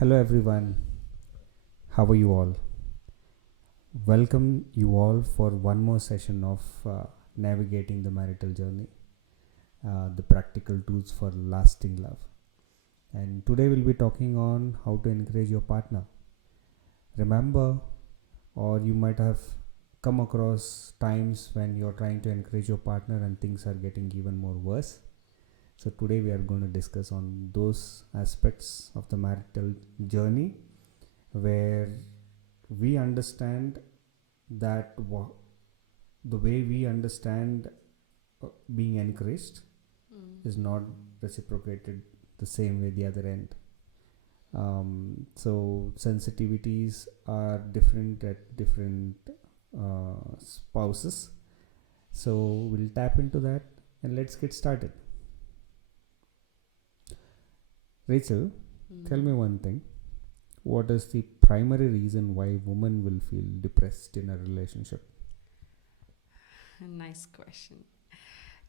Hello everyone, how are you all? Welcome you all for one more session of navigating the marital journey, the practical tools for lasting love. And today we'll be talking on how to encourage your partner. Remember, or you might have come across times when you're trying to encourage your partner and things are getting even more worse. So today we are going to discuss on those aspects of the marital journey where we understand that the way we understand being encouraged is not reciprocated the same way the other end. So sensitivities are different at different spouses. So we'll tap into that and let's get started. Rachel, tell me one thing. What is the primary reason why women will feel depressed in a relationship? Nice question.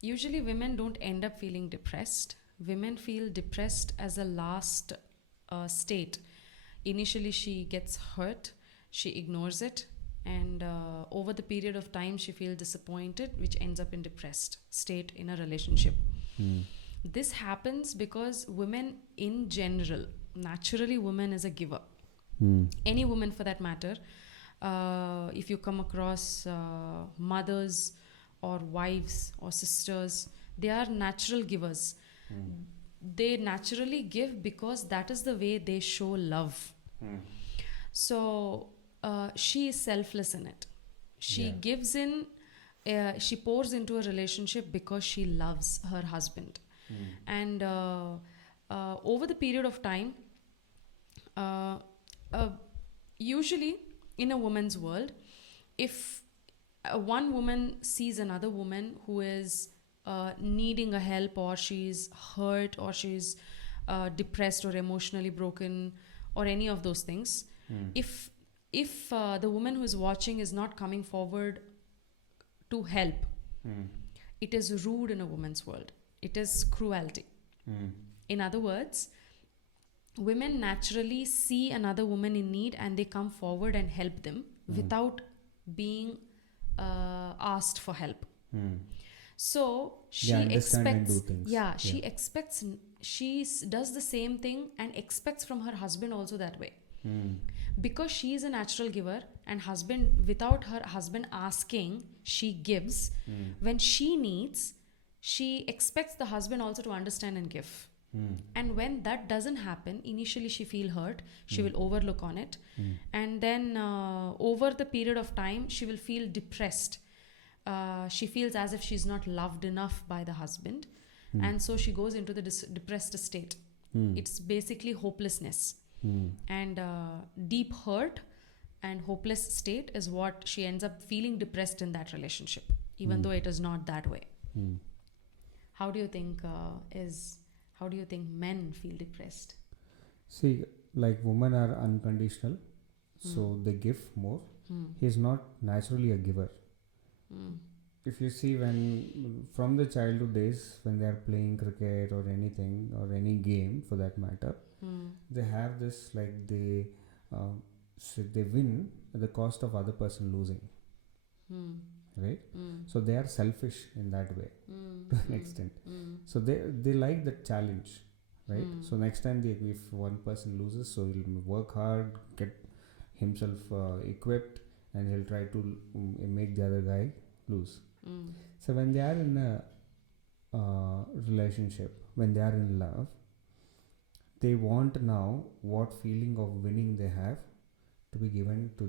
Usually, women don't end up feeling depressed. Women feel depressed as a last state. Initially, she gets hurt, she ignores it, and over the period of time, she feels disappointed, which ends up in depressed state in a relationship. This happens because women, in general, naturally, woman is a giver. Any woman for that matter, if you come across mothers or wives or sisters, they are natural givers. They naturally give because that is the way they show love. So she is selfless in it. She gives in, she pours into a relationship because she loves her husband. And over the period of time, usually in a woman's world, if one woman sees another woman who is needing a help, or she's hurt, or she's depressed or emotionally broken, or any of those things, if the woman who is watching is not coming forward to help, it is rude in a woman's world. It is cruelty. In other words, women naturally see another woman in need and they come forward and help them without being asked for help. So she expects, she does the same thing and expects from her husband also that way. Because she is a natural giver, and husband, without her husband asking, she gives. When she needs, she expects the husband also to understand and give. And when that doesn't happen, initially she feel hurt, she will overlook on it, and then over the period of time she will feel depressed. She feels as if she's not loved enough by the husband, and so she goes into the depressed state. It's basically hopelessness, and deep hurt and hopeless state is what she ends up feeling depressed in that relationship, even though it is not that way. How do you think how do you think men feel depressed? See, like women are unconditional, so they give more. He's not naturally a giver. If you see, when from the childhood days, when they are playing cricket or anything or any game for that matter, they have this, like they win at the cost of other person losing, right? So they are selfish in that way to an extent. So they like that challenge, right? So next time if one person loses, so he'll work hard, get himself equipped, and he'll try to make the other guy lose. So when they are in a relationship, when they are in love, they want now what feeling of winning they have to be given to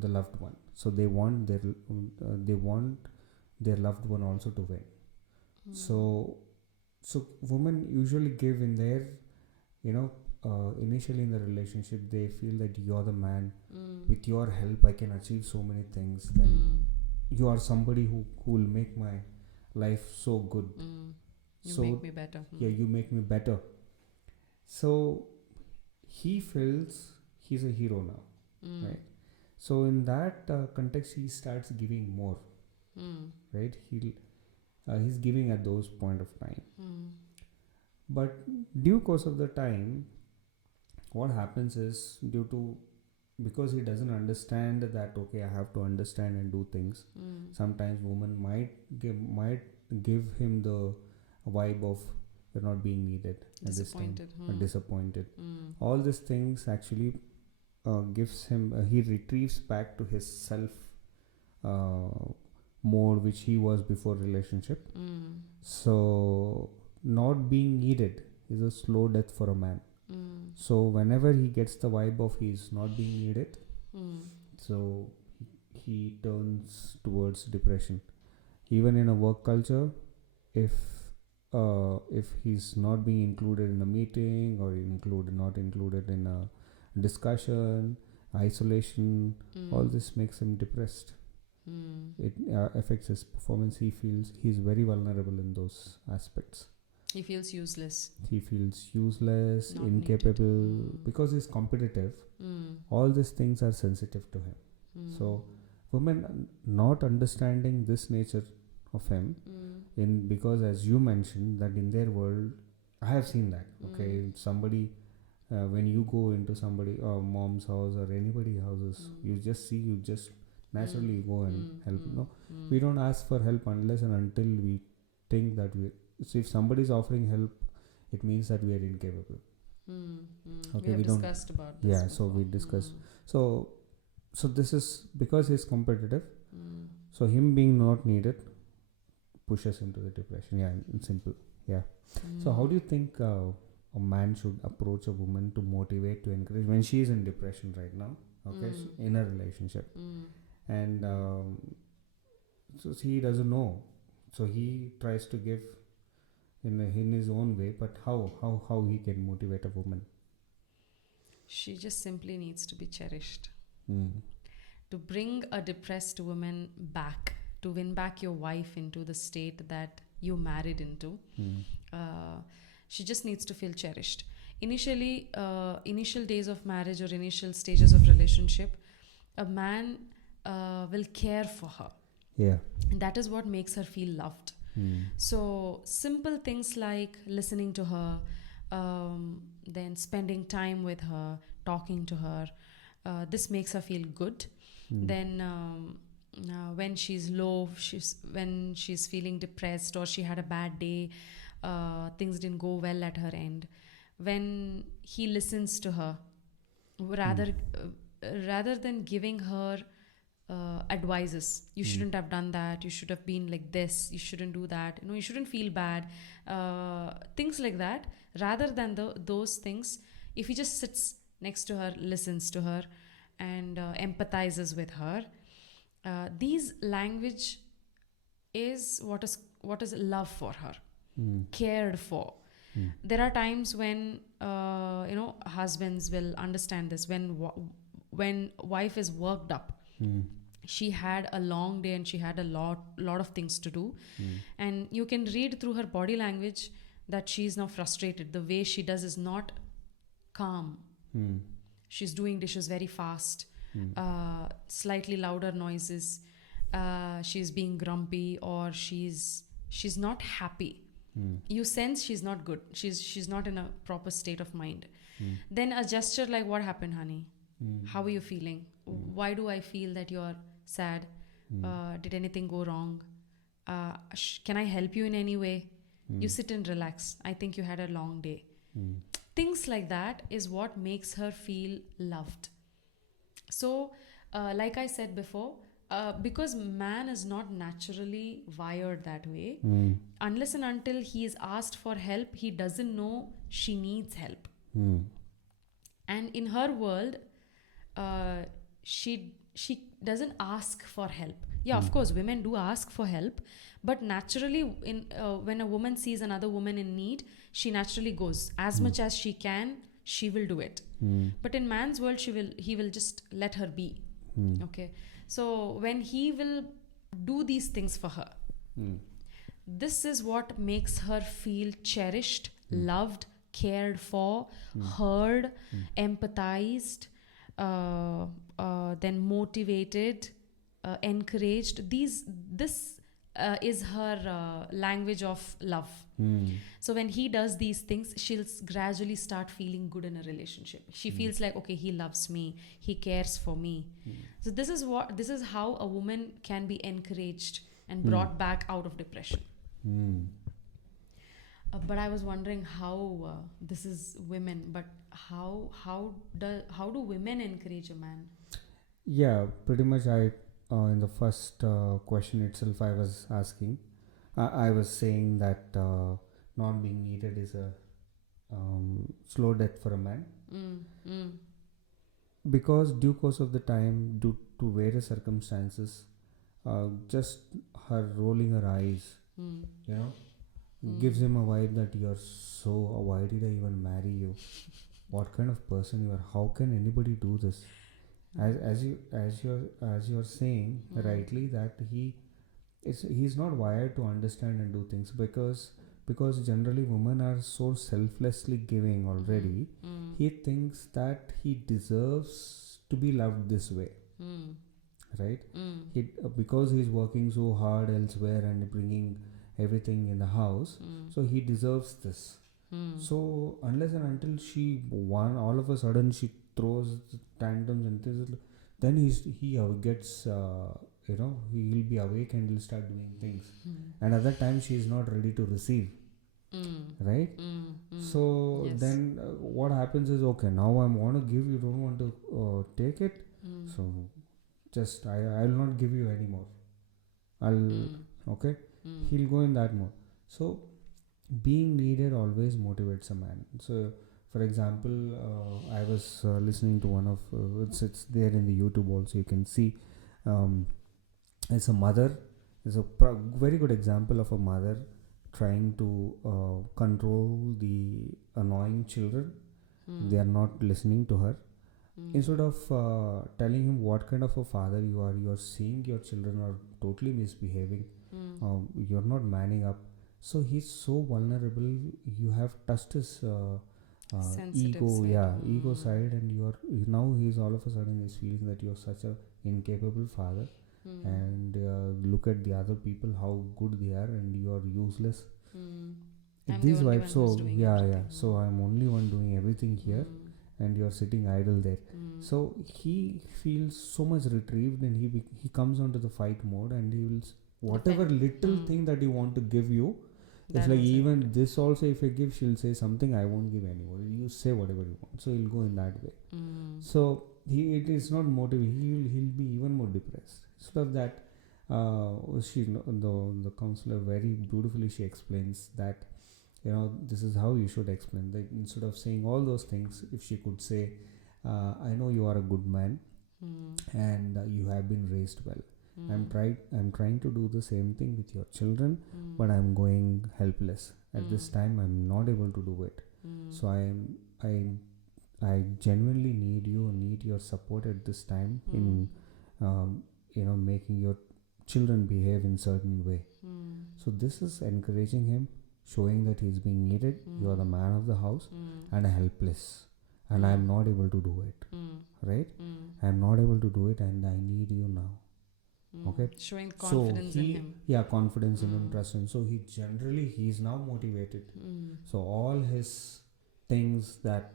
the loved one. So they want their loved one also to win. So women usually give in their, initially in the relationship, they feel that you're the man. With your help I can achieve so many things. Then you are somebody who will make my life so good. You make me better. Yeah, you make me better. So he feels he's a hero now, right? So in that context, he starts giving more, right? He's giving at those point of time. But due course of the time, what happens is because he doesn't understand that, okay, I have to understand and do things. Sometimes women might give him the vibe of you're not being needed at this time, Disappointed. disappointed. All these things actually gives him he retrieves back to his self mode which he was before relationship. So not being needed is a slow death for a man. So whenever he gets the vibe of he's not being needed, so he turns towards depression. Even in a work culture, if he's not being included in a meeting or not included in a discussion, isolation, all this makes him depressed. It affects his performance. He feels he's very vulnerable in those aspects. He feels useless. He feels useless, Not incapable, because he's competitive. All these things are sensitive to him. So women not understanding this nature of him, because as you mentioned that in their world, I have seen that. Okay, somebody when you go into somebody mom's house or anybody's houses, you just naturally go and help. No, we don't ask for help unless and until we think that so if somebody is offering help, it means that we are incapable. Okay, we have discussed about this. Yeah, so we discuss. So this is because he's competitive. So him being not needed pushes into the depression. Yeah, in simple. Yeah. So how do you think a man should approach a woman to motivate, to encourage when she is in depression right now? Okay, in a relationship, and so he doesn't know. So he tries to give in his own way, but how he can motivate a woman? She just simply needs to be cherished. To bring a depressed woman back, to win back your wife into the state that you married into, she just needs to feel cherished. Initial days of marriage or initial stages of relationship, a man will care for her. Yeah. And that is what makes her feel loved. So simple things like listening to her, then spending time with her, talking to her, this makes her feel good. Then when she's low, when she's feeling depressed or she had a bad day, things didn't go well at her end, when he listens to her, rather than giving her advices, you shouldn't have done that, you should have been like this, you shouldn't do that, you shouldn't feel bad, things like that, rather than those things, if he just sits next to her, listens to her, and empathizes with her, these language is what is love for her, cared for. There are times when husbands will understand this, when wife is worked up, she had a long day and she had a lot of things to do, and you can read through her body language that she's now frustrated. The way she does is not calm. She's doing dishes very fast, slightly louder noises, she's being grumpy, or she's not happy. You sense she's not good, she's not in a proper state of mind. Then a gesture like, what happened, honey? How are you feeling? Why do I feel that you're sad? Did anything go wrong? Can I help you in any way? You sit and relax, I think you had a long day. Things like that is what makes her feel loved. So like I said before, because man is not naturally wired that way, unless and until he is asked for help, he doesn't know she needs help. And in her world, she doesn't ask for help. Yeah, of course women do ask for help, but naturally when a woman sees another woman in need, she naturally goes as much as she can, she will do it. But in man's world, he will just let her be. Okay, so when he will do these things for her, this is what makes her feel cherished, loved, cared for, heard, empathized, then motivated, encouraged. This is her language of love. Mm. So when he does these things, she'll gradually start feeling good in a relationship. She feels like, okay, he loves me, he cares for me. So this is how a woman can be encouraged and brought back out of depression. Mm. But I was wondering how this is women, but how do women encourage a man? Yeah, pretty much. In the first question itself, I was asking. I was saying that not being needed is a slow death for a man, Mm, mm, because due course of the time, due to various circumstances, just her rolling her eyes, mm, you know, gives him a vibe that you're so. Why did I even marry you? What kind of person you are? How can anybody do this? As you're saying rightly, that he's not wired to understand and do things, because generally women are so selflessly giving already. He thinks that he deserves to be loved this way, mm, right? Because he's working so hard elsewhere and bringing everything in the house, so he deserves this. So unless and until all of a sudden she throws tantrums and things, then he gets he'll be awake and he'll start doing things, and at that time she is not ready to receive, right? So yes. then what happens is, okay, now I want to give, you don't want to take it, so just I'll not give you anymore. Okay, he'll go in that mode. So being needed always motivates a man. So for example, I was listening to one of it's there in the YouTube also, you can see. It's a mother, it's a very good example of a mother trying to control the annoying children. They are not listening to her. Instead of telling him what kind of a father you are seeing your children are totally misbehaving, you're not manning up. So he's so vulnerable. You have touched his Sensitive ego, side. ego side, and now he's all of a sudden is feeling that you're such a incapable father, and look at the other people how good they are, and you are useless. I'm These the only vibes. one So who's doing yeah, everything. so I'm only one doing everything here, and you're sitting idle there. So he feels so much retrieved, and he comes onto the fight mode, and he will whatever little thing that you want to give you. It's That like, also even happened. this also, if I give, she'll say something I won't give anymore. You say whatever you want. So he'll go in that way. So it is not motivated. He'll be even more depressed. Instead of that, the counselor very beautifully she explains that, this is how you should explain. Like, instead of saying all those things, if she could say, I know you are a good man, and you have been raised well. I'm trying to do the same thing with your children, but I'm going helpless at this time. I'm not able to do it. So I genuinely need your support at this time in making your children behave in certain way. So this is encouraging him, showing that he's being needed. You're the man of the house, and helpless, and I'm not able to do it. Right? I'm not able to do it, and I need you now. Okay, Showing confidence in him. Confidence in him, trust him. So he's now motivated. So all his things that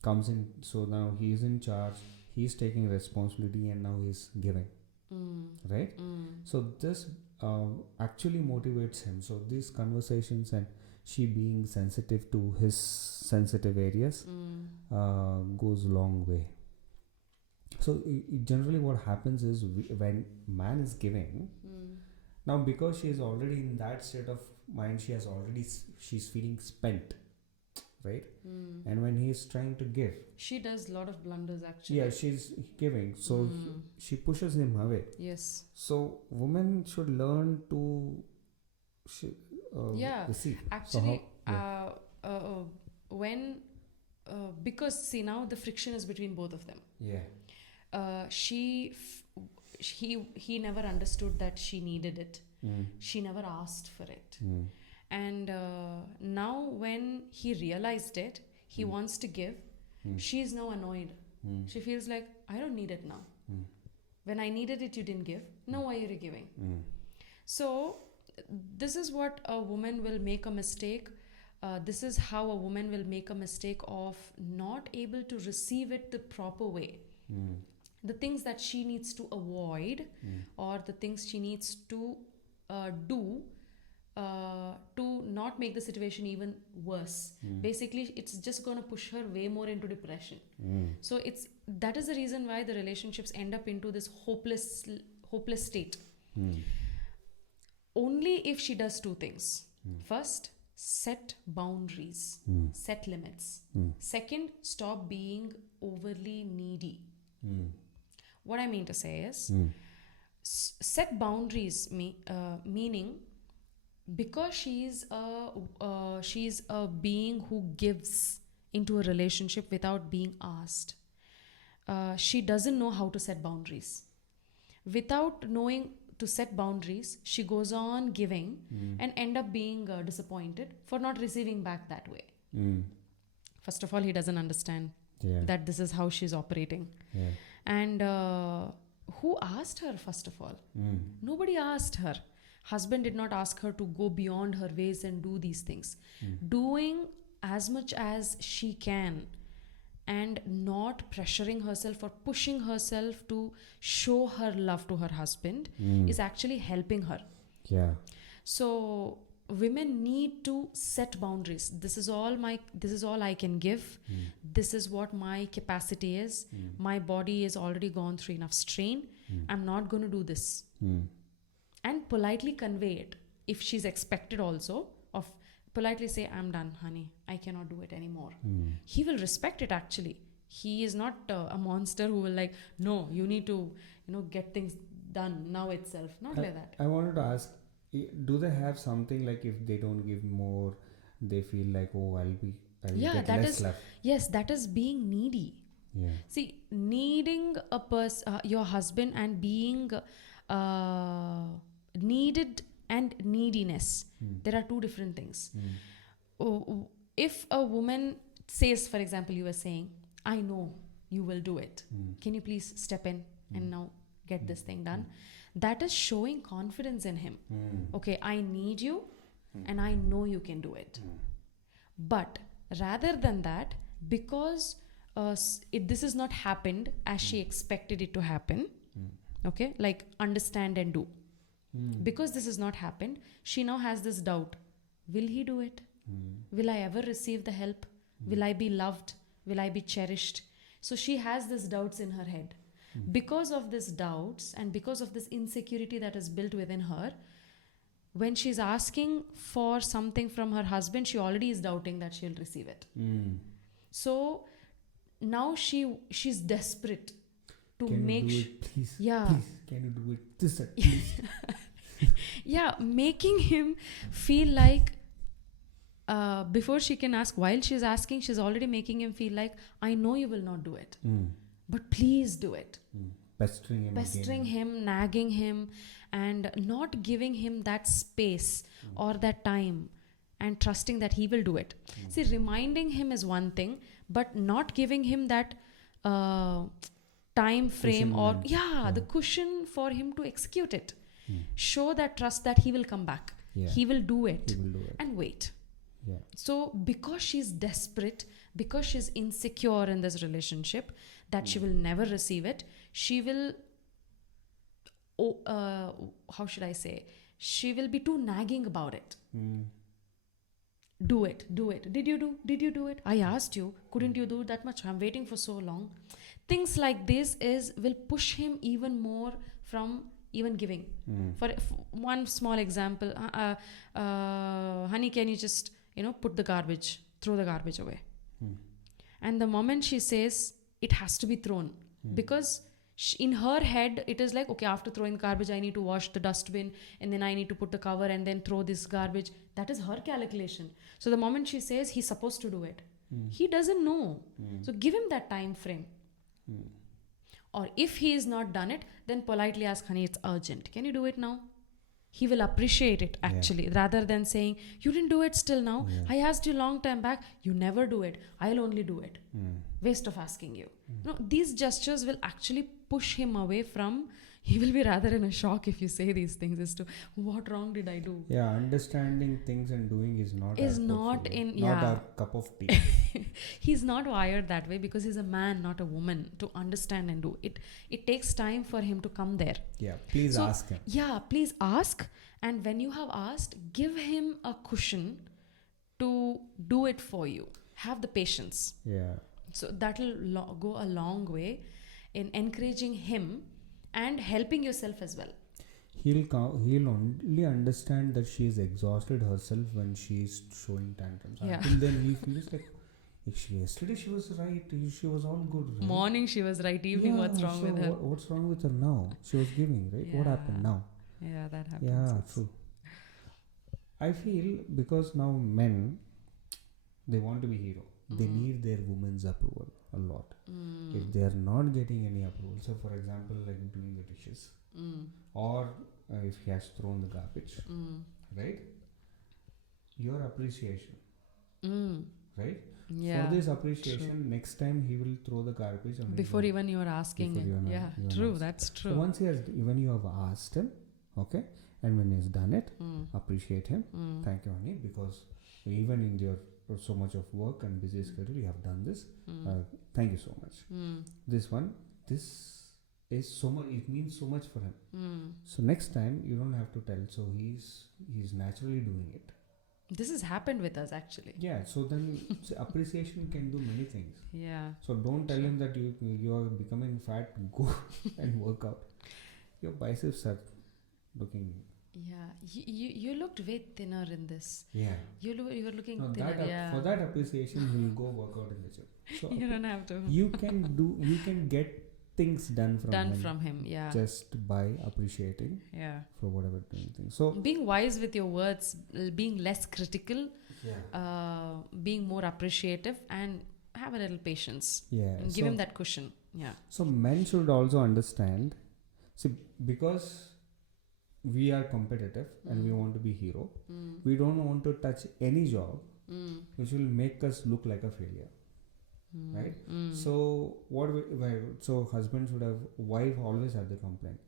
comes in, so now he's in charge, he's taking responsibility, and now he's giving, right? So this actually motivates him. So these conversations, and she being sensitive to his sensitive areas, goes a long way. So generally what happens is, when man is giving, now because she is already in that state of mind, she's feeling spent, right? And when he is trying to give, She does a lot of blunders actually. yeah, she's giving, so she pushes him away. Yes. So women should learn to receive. Actually, So how, when because see, now the friction is between both of them. He never understood that she needed it. She never asked for it. And now when he realized it, he wants to give. She is now annoyed. She feels like, I don't need it now. When I needed it, you didn't give. Now why are you giving? So this is what a woman will make a mistake. This is how a woman will make a mistake of not able to receive it the proper way. The things that she needs to avoid, or the things she needs to do to not make the situation even worse. Basically, it's just going to push her way more into depression. So that is the reason why the relationships end up into this hopeless state. Only if she does two things. First, set boundaries, set limits. Second, stop being overly needy. What I mean to say is, set boundaries, meaning because she's a being who gives into a relationship without being asked. She doesn't know how to set boundaries. Without knowing to set boundaries, she goes on giving and end up being disappointed for not receiving back that way. First of all, he doesn't understand that this is how she's operating. And who asked her, first of all? Nobody asked her. Husband did not ask her to go beyond her ways and do these things. Doing as much as she can and not pressuring herself or pushing herself to show her love to her husband is actually helping her. So women need to set boundaries. This is all I can give. This is what my capacity is. My body is already gone through enough strain. I'm not going to do this. And politely convey it. If she's expected also, of politely say, I'm done, honey, I cannot do it anymore. He will respect it. Actually, he is not a monster who will like, no, you need to get things done now itself. Not like that. I wanted to ask, do they have something like if they don't give more, they feel like, oh, I'll get less left? Yes, that is being needy. See, needing a person, your husband, and being needed and neediness, there are two different things. If a woman says, for example, you were saying, I know you will do it, can you please step in and now get this thing done? That is showing confidence in him. Okay, I need you and I know you can do it. But rather than that, because this has not happened as she expected it to happen, okay, like understand and do. Because this has not happened, she now has this doubt. Will he do it? Will I ever receive the help? Will I be loved? Will I be cherished? So she has these doubts in her head. Because of these doubts and because of this insecurity that is built within her, when she's asking for something from her husband, she already is doubting that she'll receive it. So now she's desperate to make sure. Please, please, can you do it this side, please? Making him feel like before she can ask, while she's asking, she's already making him feel like, I know you will not do it, but please do it. Pestering him, nagging him, and not giving him that space or that time and trusting that he will do it. See, reminding him is one thing, but not giving him that time frame or the cushion for him to execute it. Show that trust that he will come back. He will do it. And wait. So because she's desperate, because she's insecure in this relationship, that she will never receive it, she will, how should I say, she will be too nagging about it. Do it. Did you do it? I asked you, couldn't you do that much? I'm waiting for so long. Things like this will push him even more from even giving. For one small example, honey, can you just throw the garbage away? And the moment she says it has to be thrown, because in her head it is like, okay, after throwing the garbage I need to wash the dustbin and then I need to put the cover and then throw this garbage. That is her calculation. So the moment she says he's supposed to do it, he doesn't know. So give him that time frame. Or if he is not done it, then politely ask, honey, it's urgent, can you do it now? He will appreciate it actually, rather than saying, you didn't do it still now. I asked you long time back, you never do it, I'll only do it. Waste of asking you. No, these gestures will actually push him away from he will be rather in a shock if you say these things as to what wrong did I do. Yeah, understanding things and doing is not Is our not portfolio, in, not yeah. our cup of tea. He's not wired that way because he's a man, not a woman, to understand and do it. It takes time for him to come there. Yeah, please So, ask him. yeah, please ask. And when you have asked, give him a cushion to do it for you. Have the patience. Yeah. So that'll go a long way in encouraging him and helping yourself as well. He'll only understand that she is exhausted herself when she's showing tantrums. Yeah. Until then, he feels like, yesterday she was right. She was all good. Right? Morning she was right, evening Yeah, what's wrong so with her? What's wrong with her now? She was giving, right? What Yeah. happened now? Yeah, that happens. Yeah, It's- true. I feel because now men, they want to be hero. They need their woman's approval a lot. If they are not getting any approval, so for example, like doing the dishes, or if he has thrown the garbage, right? Your appreciation, right? Yeah. For this appreciation, next time he will throw the garbage on Before his even you're asking Before him. you Yeah, even true, ask. that's So true. once he has, when you have asked him, okay, and when he's done it, appreciate him. Thank you, honey, because even in your so much of work and busy schedule, you have done this. Thank you so much. This is so much. It means so much for him. So next time you don't have to tell. So he's naturally doing it. This has happened with us actually. Yeah. So then appreciation can do many things. Yeah. So don't tell him that you are becoming fat. Go and work out. Your biceps are looking. Yeah. You looked way thinner in this. Yeah. You were looking No, thinner. Yeah. for that appreciation, he'll go work out in the gym. So You don't have to. you can get things done from him. Yeah. Just by appreciating Yeah. for whatever doing things. So Being wise with your words, being less critical, yeah, being more appreciative, and have a little patience. yeah. And give him that cushion. Yeah. So men should also understand. See, because we are competitive and we want to be hero, we don't want to touch any job which will make us look like a failure. Right? So so husband should have, wife always have the complaint.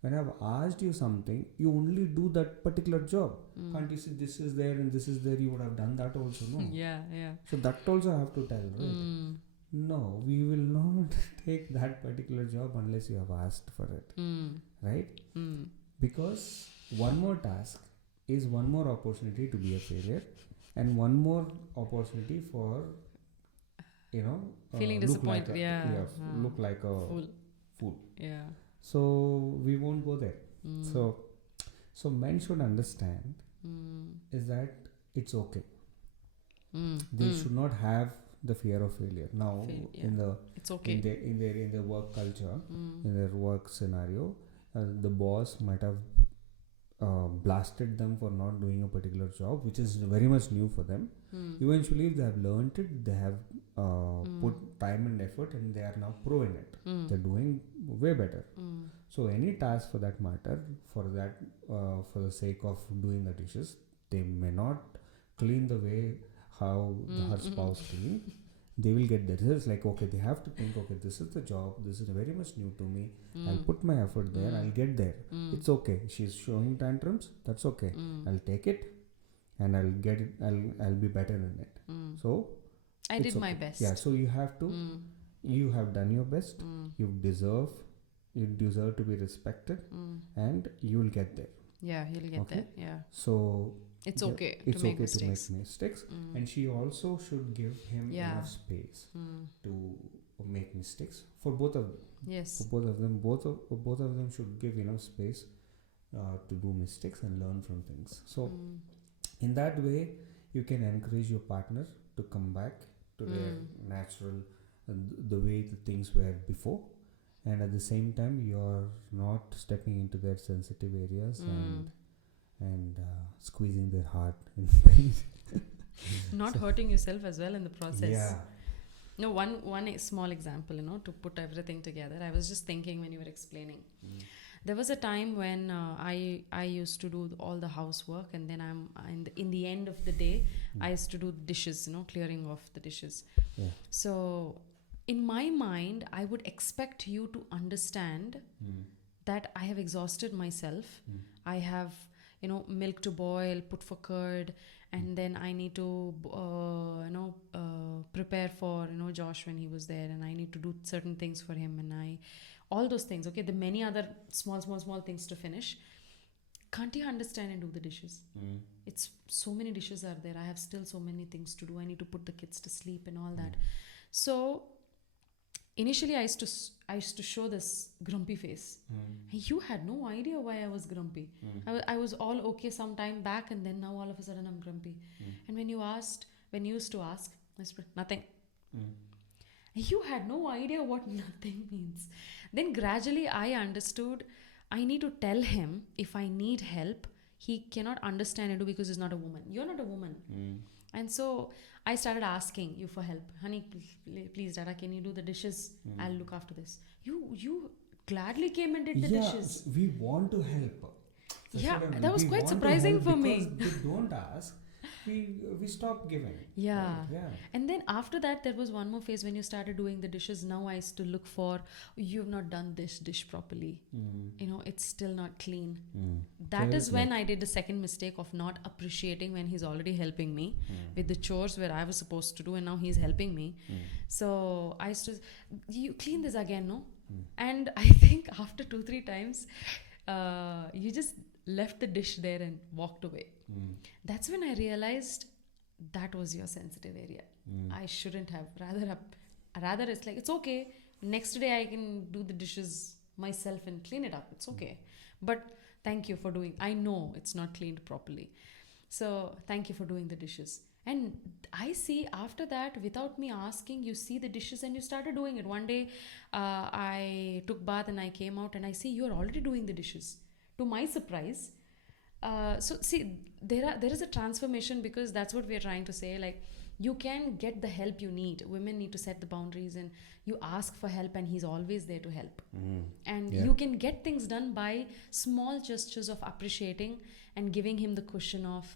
When I've asked you something, you only do that particular job. Can't you see this is there and this is there? You would have done that also, no? Yeah. So that also I have to tell, right? No, we will not take that particular job unless you have asked for it, right? Because one more task is one more opportunity to be a failure, and one more opportunity for Feeling look disappointed. like look like a fool. Yeah. So we won't go there. So men should understand is that it's okay. They should not have the fear of failure. Now It's okay. in their work culture, in their work scenario, the boss might have blasted them for not doing a particular job, which is very much new for them. Eventually, if they have learned it, they have put time and effort, and they are now pro in it. They're doing way better. So any task for that matter, for the sake of doing the dishes, they may not clean the way how her spouse clean. They will get there. It's like, okay, they have to think, okay, this is the job, this is very much new to me. I'll put my effort there, I'll get there. It's okay. She's showing tantrums, that's okay. I'll take it and I'll get it, I'll be better in it. So I did my best. Yeah, so you have to you have done your best. You deserve to be respected, and you will get there. Yeah, you'll get there. Yeah. So it's okay it's to make okay mistakes. to make mistakes, and she also should give him enough space to make mistakes for both of them. Yes. For both of them, both of them should give enough space to do mistakes and learn from things. So in that way, you can encourage your partner to come back to their natural, the way the things were before, and at the same time, you're not stepping into their sensitive areas and squeezing their heart in pain. Not hurting yourself as well in the process. Yeah. No, one small example, to put everything together. I was just thinking when you were explaining. There was a time when I used to do all the housework, and then in the end of the day, I used to do the dishes, clearing off the dishes. Yeah. So in my mind, I would expect you to understand that I have exhausted myself. I have, milk to boil, put for curd, and then I need to, prepare for, Josh when he was there, and I need to do certain things for him, and all those things. Okay, the many other small, small, small things to finish. Can't you understand and do the dishes? It's so many dishes are there. I have still so many things to do. I need to put the kids to sleep and all that. So initially I used to show this grumpy face. You had no idea why I was grumpy. I was all okay some time back, and then now all of a sudden I'm grumpy. And when you used to ask, I said, nothing. You had no idea what nothing means. Then gradually I understood I need to tell him if I need help. He cannot understand it because he's not a woman. You're not a woman. And so I started asking you for help. Honey, please, Dada, can you do the dishes? I'll look after this. You gladly came and did the dishes. We want to help. That was quite surprising for me. They don't ask. We stop giving. Yeah. Right? Yeah. And then after that, there was one more phase when you started doing the dishes. Now I used to look for, you've not done this dish properly. It's still not clean. That is when I did the second mistake of not appreciating when he's already helping me with the chores where I was supposed to do, and now he's helping me. So I used to, you clean this again, no? And I think after 2-3 times, you just left the dish there and walked away. That's when I realized that was your sensitive area. I shouldn't have. Rather it's like, it's okay. Next day I can do the dishes myself and clean it up. It's okay. But thank you for doing. I know it's not cleaned properly. So thank you for doing the dishes. And I see after that, without me asking, you see the dishes and you started doing it. One day I took bath and I came out and I see you're already doing the dishes. To my surprise, so see, there is a transformation, because that's what we're trying to say. Like, you can get the help you need. Women need to set the boundaries, and you ask for help, and he's always there to help. And you can get things done by small gestures of appreciating and giving him the cushion of,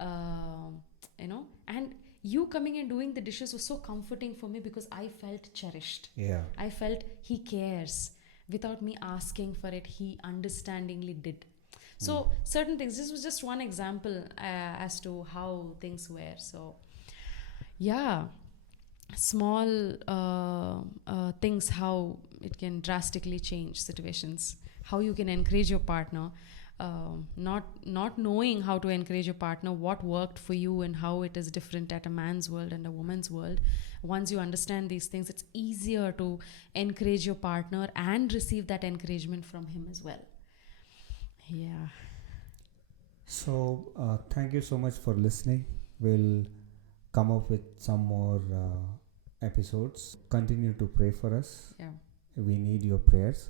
and you coming and doing the dishes was so comforting for me, because I felt cherished. I felt he cares. Without me asking for it, he understandingly did. So certain things, this was just one example as to how things were. So yeah, small things, how it can drastically change situations, how you can encourage your partner, not knowing how to encourage your partner, what worked for you and how it is different at a man's world and a woman's world. Once you understand these things, it's easier to encourage your partner and receive that encouragement from him as well. Yeah. So thank you so much for listening. We'll come up with some more episodes. Continue to pray for us. Yeah. We need your prayers.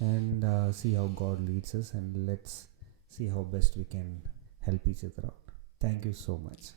And see how God leads us, and let's see how best we can help each other out. Thank you so much.